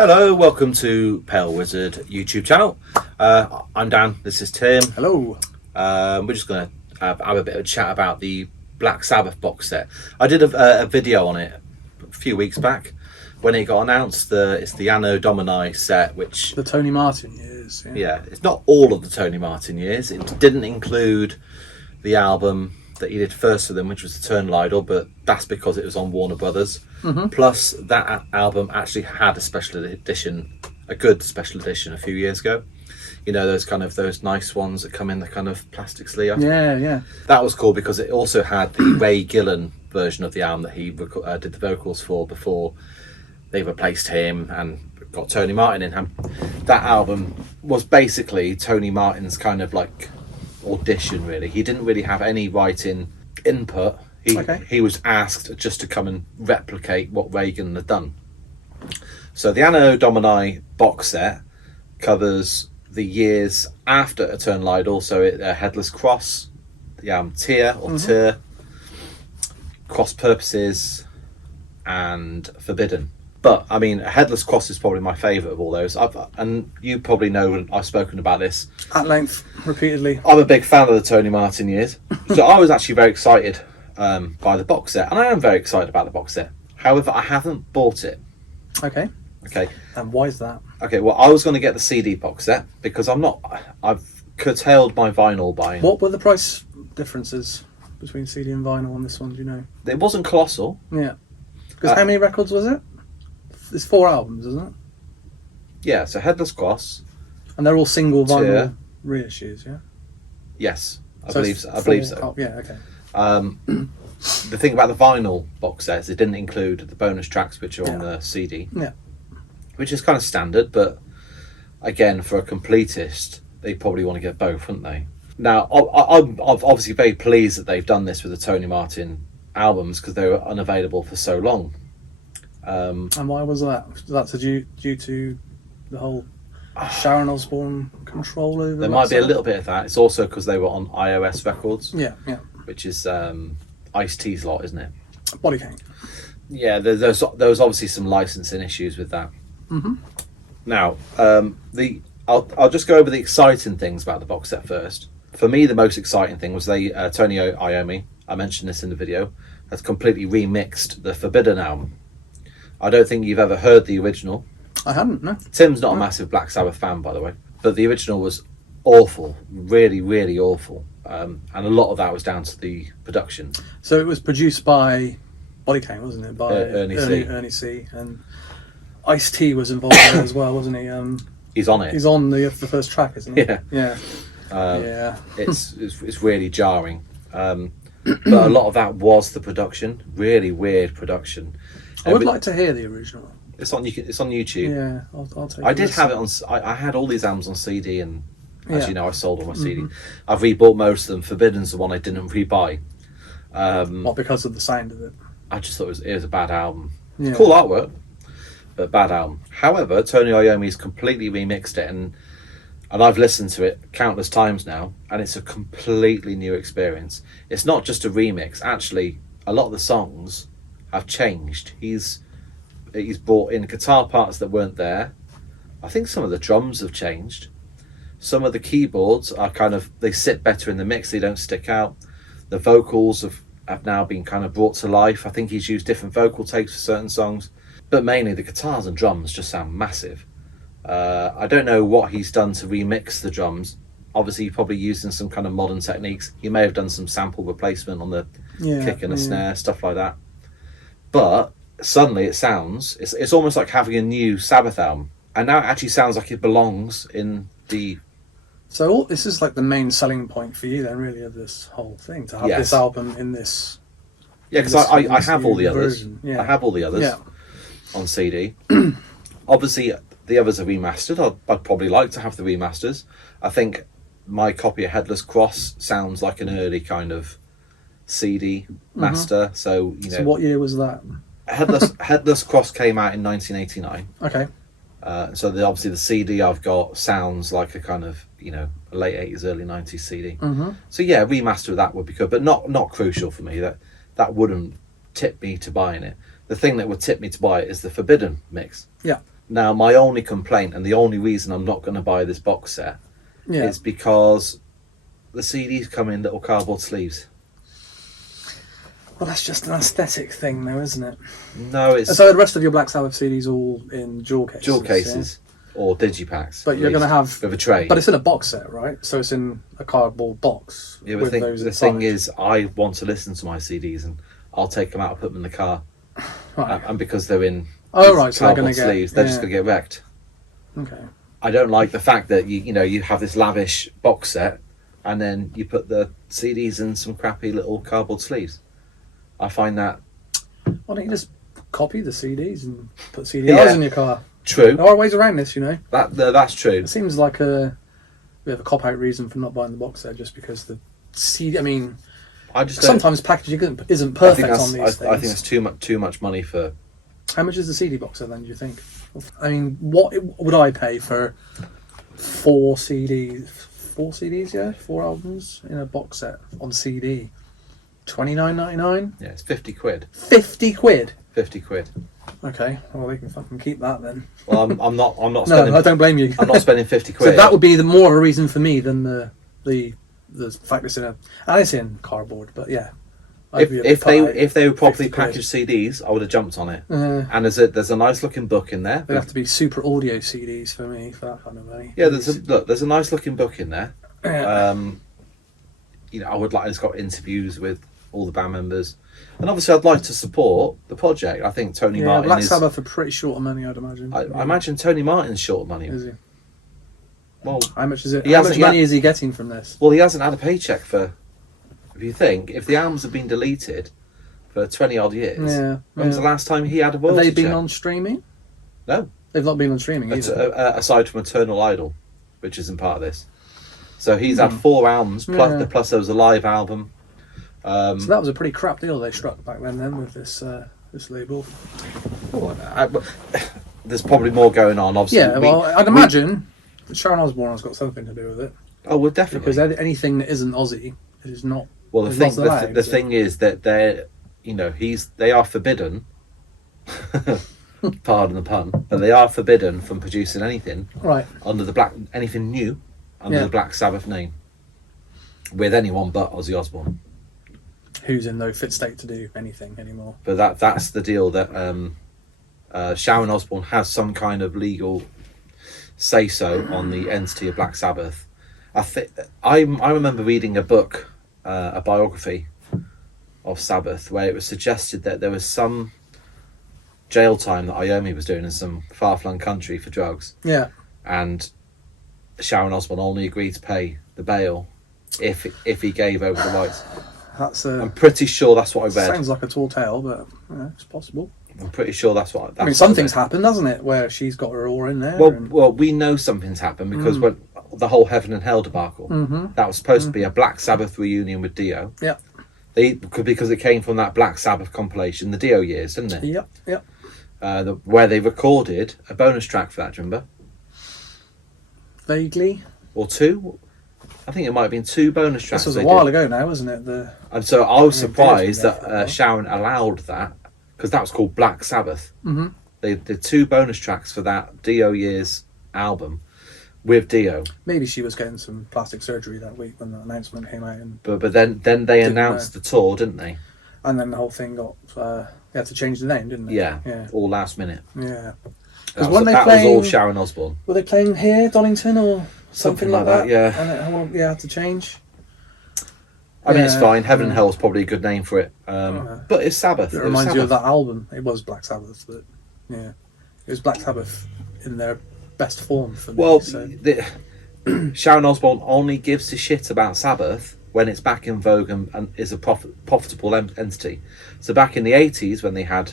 Hello, welcome to Pale Wizard YouTube channel. I'm Dan, this is Tim. Hello. We're just going to have a bit of a chat about the Black Sabbath box set. I did a video on it a few weeks back when it got announced. It's the Anno Domini set, which... The Tony Martin years. Yeah, it's not all of the Tony Martin years. It didn't include the album that he did first of them, which was Eternal Idol, but that's because it was on Warner Brothers. Plus, that album actually had a special edition, a good special edition, a few years ago. You know, those nice ones that come in the kind of plastic sleeve. Yeah. That was cool because it also had the Ray Gillan version of the album that he did the vocals for before they replaced him and got Tony Martin in. And that album was basically Tony Martin's kind of like audition, really. He didn't really have any writing input. He was asked just to come and replicate what Reagan had done. So the Anno Domini box set covers the years after Eternal Idol, so Headless Cross, the album Tear or Tear, Cross Purposes, and Forbidden. But I mean, Headless Cross is probably my favourite of all those. And you probably know I've spoken about this at length, repeatedly. I'm a big fan of the Tony Martin years, so I was actually very excited by the box set, and I am very excited about the box set. However, I haven't bought it. Okay. And why is that? Okay, well, I was going to get the CD box set because I've curtailed my vinyl buying. What were the price differences between CD and vinyl on this one? Do you know? It wasn't colossal. Yeah. Because how many records was it? It's 4 albums, isn't it? Yeah, so Headless Cross. And they're all single vinyl reissues, yeah? Yes, I So believe it's so. I believe so. Oh, yeah, okay. The thing about the vinyl box sets, it didn't include the bonus tracks which are on the CD. Yeah. Which is kind of standard, but again, for a completist, they probably want to get both, wouldn't they? Now, I'm obviously very pleased that they've done this with the Tony Martin albums because they were unavailable for so long. And why was that? That's due to the whole Sharon Osbourne control over. There might be a little bit of that. It's also because they were on iOS Records. Yeah. Which is Ice-T's lot, isn't it? Body Count. Yeah, there was obviously some licensing issues with that. Now, I'll just go over the exciting things about the box set first. For me, the most exciting thing was Tony Iommi, I mentioned this in the video, has completely remixed the Forbidden album. I don't think you've ever heard the original. I hadn't, no. Tim's not a massive Black Sabbath fan, by the way, but the original was awful, really, really awful. And a lot of that was down to the production. So it was produced by Body Count, wasn't it? By Ernie C. And Ice-T was involved in it as well, wasn't he? He's on it. He's on the first track, isn't he? Yeah. It's really jarring. But a lot of that was the production. Really weird production. I would like to hear the original. It's on YouTube. Yeah, I'll take it. I did have it on. I had all these albums on CD, and as you know, I sold all my CD. I've rebought most of them. Forbidden's the one I didn't rebuy. Not because of the sound of it. I just thought it was a bad album. Yeah. Cool artwork, but bad album. However, Tony Iommi's completely remixed it, and I've listened to it countless times now, and it's a completely new experience. It's not just a remix. Actually, a lot of the songs have changed. He's brought in guitar parts that weren't there. I think some of the drums have changed. Some of the keyboards are they sit better in the mix. They don't stick out. The vocals have now been kind of brought to life. I think he's used different vocal takes for certain songs, but mainly the guitars and drums just sound massive. I don't know what he's done to remix the drums. Obviously, he probably using some kind of modern techniques. He may have done some sample replacement on the kick and the snare, stuff like that. But suddenly it's almost like having a new Sabbath album, and now it actually sounds like it belongs in the... So this is like the main selling point for you then, really, of this whole thing, to have this album in this... Yeah, because I have all the others. Yeah. I have all the others on CD. Obviously, the others are remastered. I'd probably like to have the remasters. I think my copy of Headless Cross sounds like an early kind of CD master. So, you know... So what year was that? Headless Cross came out in 1989. Okay. So obviously the CD I've got sounds like a kind of, a late 80s, early 90s CD. So yeah, remaster of that would be good, but not crucial for me. That wouldn't tip me to buying it. The thing that would tip me to buy it is the Forbidden mix. Yeah. Now, my only complaint and the only reason I'm not going to buy this box set is because the CDs come in little cardboard sleeves. Well, that's just an aesthetic thing, though, isn't it? No, it's... So the rest of your Black Sabbath CDs all in jewel cases? Jewel cases. Yeah? Or digipacks. But you're going to have... With a tray. But it's in a box set, right? So it's in a cardboard box. Yeah, but the thing is, I want to listen to my CDs and I'll take them out and put them in the car. Right. And because they're in so they're going to sleeves, they're just going to get wrecked. Okay. I don't like the fact that you have this lavish box set and then you put the CDs in some crappy little cardboard sleeves. I find that... Why don't you just copy the CDs and put CDs in your car? True. There are ways around this, That's true. It seems like a bit of a cop-out reason for not buying the box set, just because the CD... I mean, sometimes packaging isn't perfect on these things. I think it's too much money for... How much is the CD box set then, do you think? I mean, what would I pay for 4 CDs? 4 CDs, yeah? 4 albums in a box set on CD? $29.99? Yeah, it's 50 quid. 50 quid? 50 quid. Okay, well, we can fucking keep that then. Well, I'm not spending... No, I don't blame you. I'm not spending 50 quid. So that would be more of a reason for me than the fact it's and it's in cardboard, but yeah. If they were properly packaged CDs, I would have jumped on it. And there's a nice looking book in there. They have to be super audio CDs for me for that kind of money. Yeah, there's a nice looking book in there. I would like. It's got interviews with all the band members, and obviously I'd like to support the project. I think Tony Martin. Black Sabbath are pretty short of money, I'd imagine. I imagine Tony Martin's short of money. Is he? Well, how much is it? How much money is he getting from this? Well, he hasn't had a paycheck for. If the albums have been deleted for 20 odd years, when was the last time he had a royalty Have they been check? On streaming? No, they've not been on streaming either. Aside from Eternal Idol, which isn't part of this. So he's had 4 albums plus there was a live album. So that was a pretty crap deal they struck back then with this label. There's probably more going on. Obviously, I'd imagine Sharon Osbourne has got something to do with it. Oh, well, definitely. Because anything that isn't Aussie is not. Well, the thing is that they are forbidden. Pardon the pun, but they are forbidden from producing anything under anything new under the Black Sabbath name with anyone but Ozzy Osbourne, who's in no fit state to do anything anymore. But that's the deal, that Sharon Osbourne has some kind of legal say so on the entity of Black Sabbath. I remember reading a book, a biography of Sabbath, where it was suggested that there was some jail time that Iommi was doing in some far-flung country for drugs. Yeah. And Sharon Osbourne only agreed to pay the bail if he gave over the rights. I'm pretty sure that's what I read. Sounds like a tall tale, but it's possible. I'm pretty sure that's what. I mean, something's happened, hasn't it? Where she's got her oar in there. Well, we know something's happened because when the whole Heaven and Hell debacle, that was supposed to be a Black Sabbath reunion with Dio. Yeah. Because it came from that Black Sabbath compilation, the Dio years, didn't it? Yep. Yep. Where they recorded a bonus track for that, do you remember? Vaguely. Or 2? I think it might have been 2 bonus tracks. This was a while ago now, wasn't it? And so I was surprised that Sharon allowed that, because that was called Black Sabbath. Mm-hmm. They did 2 bonus tracks for that Dio years album with Dio. Maybe she was getting some plastic surgery that week when the announcement came out. But then they announced the tour, didn't they? And then the whole thing got... they had to change the name, didn't they? Yeah. All last minute. Yeah. That was all Sharon Osbourne. Were they playing here, Donington, or something like that? Yeah. And it had to change. I mean, it's fine. Heaven and Hell is probably a good name for it. But it's Sabbath. It reminds you of that album. It was Black Sabbath, but it was Black Sabbath in their best form for me. Well, Sharon Osbourne only gives a shit about Sabbath when it's back in vogue and is a profitable entity. So back in the 80s, when they had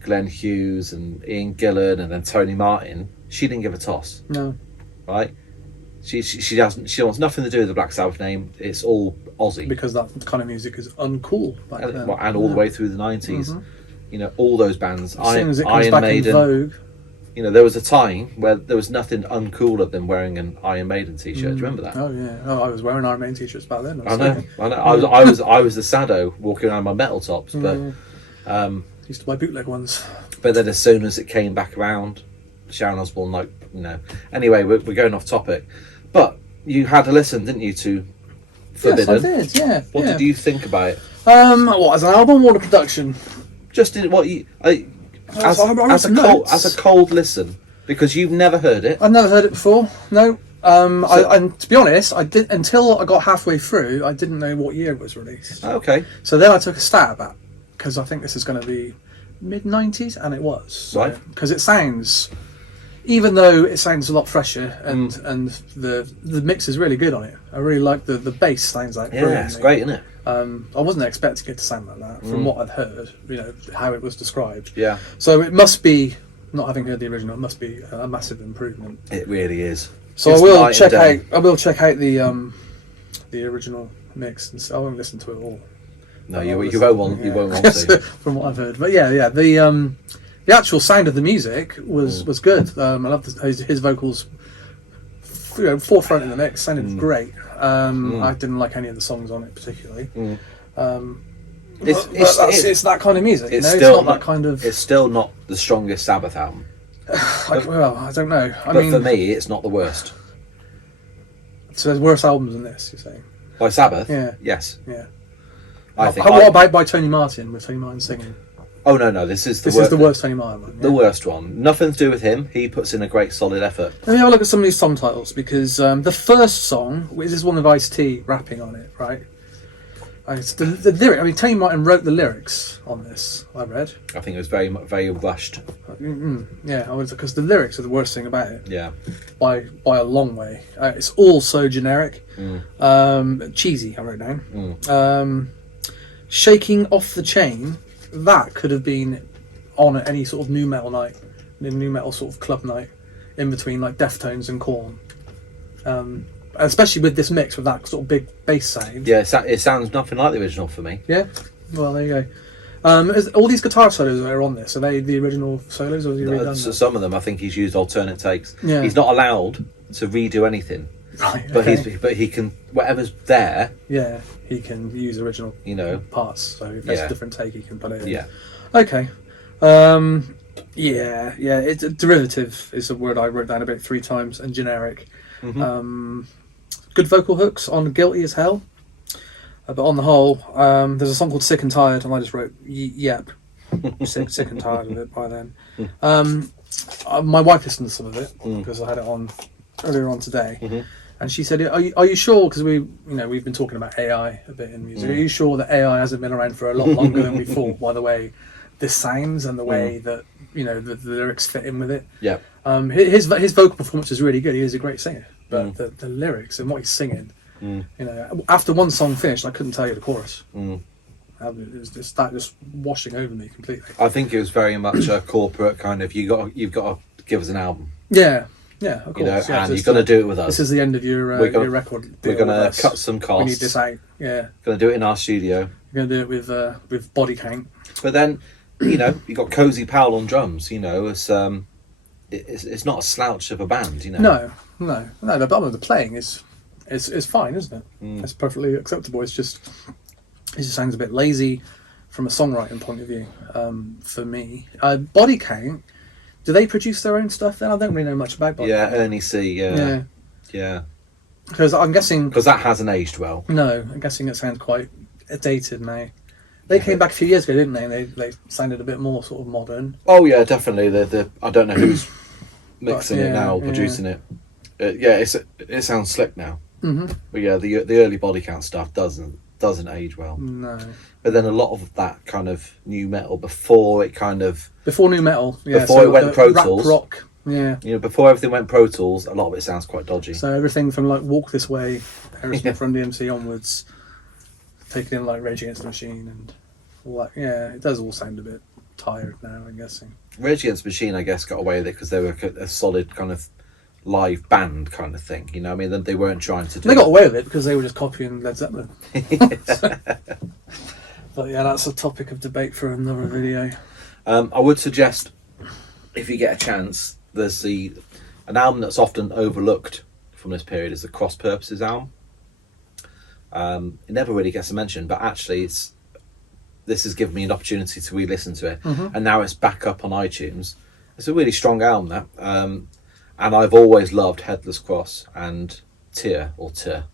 Glenn Hughes and Ian Gillan and then Tony Martin, she didn't give a toss. No. Right? She wants nothing to do with the Black Sabbath name. It's all Aussie. Because that kind of music is uncool back then. And all the way through the 90s. Mm-hmm. All those bands. As soon as it comes back in vogue. There was a time where there was nothing uncooler than wearing an Iron Maiden t-shirt. Do you remember that? Oh yeah. Oh, I was wearing Iron Maiden t-shirts back then. I know. I was the sado walking around my metal tops, but used to buy bootleg ones. But then as soon as it came back around, Sharon Osbourne, like, you know. Anyway, we're going off topic, but you had a listen, didn't you, to Forbidden? Yes, I did. Yeah. What did you think about it? What, as an album or the production? Just in what you as a cold listen, because you've never heard it. I've never heard it before. No. And to be honest, I did until I got halfway through. I didn't know what year it was released. Okay. So then I took a stab at, because I think this is going to be mid-90s, and it was. So, right. Because it sounds, even though it sounds a lot fresher, and the mix is really good on it. I really like the bass sounds like. Yeah, it's great, isn't it? I wasn't expecting it to sound like that from what I'd heard. You know how it was described. Yeah. So it must be, not having heard the original, it must be a massive improvement. It really is. So I will check out the original mix, and I won't listen to it all. No, you won't want to. From what I've heard, but yeah, the actual sound of the music was good. I loved his vocals. You know, forefront in the mix, sounded great. I didn't like any of the songs on it particularly. It's that kind of music. It's not that kind of. It's still not the strongest Sabbath album. Well, I don't know. But for me, it's not the worst. So there's worse albums than this, you're saying? By Sabbath? Yeah. Yes. Yeah. What about by Tony Martin, with Tony Martin singing? Oh no, this is the worst Tony Martin one. Yeah. The worst one. Nothing to do with him. He puts in a great solid effort. Let me have a look at some of these song titles, because the first song is one with Ice-T rapping on it, right? It's the lyric. I mean, Tony Martin wrote the lyrics on this. I read. I think it was very rushed. Yeah, because the lyrics are the worst thing about it. Yeah. By a long way. It's all so generic, cheesy. I wrote down. Shaking Off the Chain. That could have been on any sort of new metal night, new metal sort of club night, in between like Deftones and Korn. Especially with this mix with that sort of big bass sound. Yeah, it sounds nothing like the original for me. Yeah, well there you go. All these guitar solos that are on this, are they the original solos, or have you redone them? Some of them, I think he's used alternate takes. Yeah. He's not allowed to redo anything. Right. But he can, whatever's there. Yeah, he can use original. Parts. So if there's a different take, he can put it in. Yeah. Okay. Yeah. It's derivative is a word I wrote down about 3 times, and generic. Good vocal hooks on Guilty as Hell, but on the whole, there's a song called Sick and Tired, and I just wrote yep. sick and tired of it by then. My wife listened to some of it because I had it on earlier on today, and she said, are you sure, because we've been talking about AI a bit in music, are you sure that AI hasn't been around for a lot longer than we thought, by the way this sounds and the way that the lyrics fit in with it? Yeah. His vocal performance is really good. He is a great singer, but the lyrics and what he's singing, after one song finished, I couldn't tell you the chorus. It was just washing over me completely. I think it was very much a corporate kind of. You've got to give us an album. Yeah, of course. And you've got to do it with us. This is the end of your record deal. We're going to cut some costs. We need this out. Yeah. Going to do it in our studio. We're going to do it with Body Count. But then, you got Cozy Powell on drums. It's not a slouch of a band. No. The bottom of the playing is fine, isn't it? It's perfectly acceptable. It just sounds a bit lazy from a songwriting point of view, for me. Body Count, do they produce their own stuff then? I don't really know much about Body Count. Ernie C, yeah. Because I'm guessing... Because that hasn't aged well. No, I'm guessing it sounds quite dated now. They came back a few years ago, didn't they? They sounded a bit more sort of modern. Oh yeah, definitely. I don't know who's mixing it now, producing it. It sounds slick now. But yeah, the early Body Count stuff doesn't age well. No. But then a lot of that kind of new metal before new metal, yeah. Before it went Pro Tools, rock, yeah. Before everything went Pro Tools, a lot of it sounds quite dodgy. So everything from like Walk This Way, Aerosmith from DMC onwards, taking in like Rage Against the Machine and all that. Yeah, it does all sound a bit tired now, I'm guessing. Rage Against the Machine, I guess, got away with it because they were a solid kind of live band kind of thing. They weren't trying to do. They got away with it because they were just copying Led Zeppelin. But yeah, that's a topic of debate for another video. I would suggest, if you get a chance, there's an album that's often overlooked from this period is the Cross Purposes album. It never really gets a mention, but actually this has given me an opportunity to re-listen to it, and now it's back up on iTunes, It's a really strong album, that. And I've always loved Headless Cross and Tyr, or Tyr.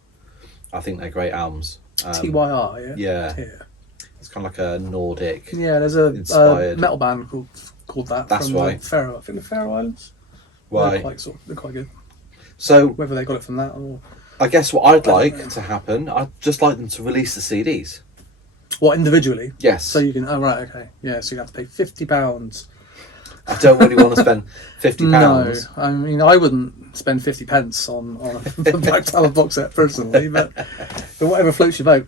I think they're great albums. TYR, yeah. Yeah. Tyr. It's kind of like a Nordic. Yeah, there's a inspired. metal band called that. That's from right. The Faroe, I think the Faroe Islands. Right. They're quite good. So Whether they got it from that or I guess what I'd don't like know. to happen, I'd just like them to release the CDs. what, individually. Yes. So you can. Oh right, okay. Yeah, so you have to pay £50. I don't really want to spend £50. No, I mean I wouldn't spend 50 pence on a Black Sabbath box set personally, but whatever floats your boat.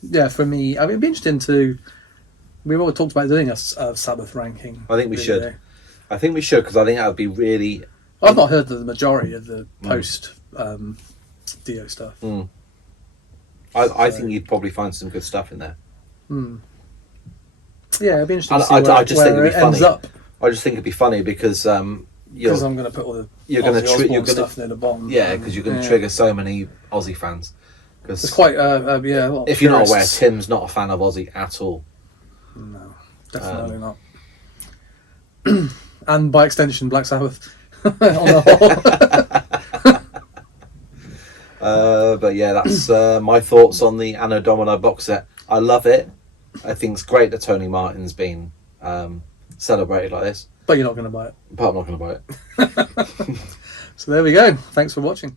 Yeah, for me, I mean, it'd be interesting to. We've always talked about doing a Sabbath ranking. I think we should. I think we should, because I think that would be really. I've not heard the majority of the post Dio stuff. I think you'd probably find some good stuff in there. Yeah, it'd be interesting to see I just think where it'd it be ends funny. up. I just think it'd be funny because Because I'm going to put all the you're going Ozzy Osbourne to stuff near the bottom. yeah, because you're going to trigger so many Aussie fans. It's Because quite a lot of if you're not aware, purists. Tim's not a fan of Aussie at all. No, definitely not. And by extension, Black Sabbath on the whole. But yeah, that's my thoughts on the Anno Domini box set. I love it. I think it's great that Tony Martin's been celebrated like this. But you're not going to buy it. But I'm not going to buy it. So there we go. Thanks for watching.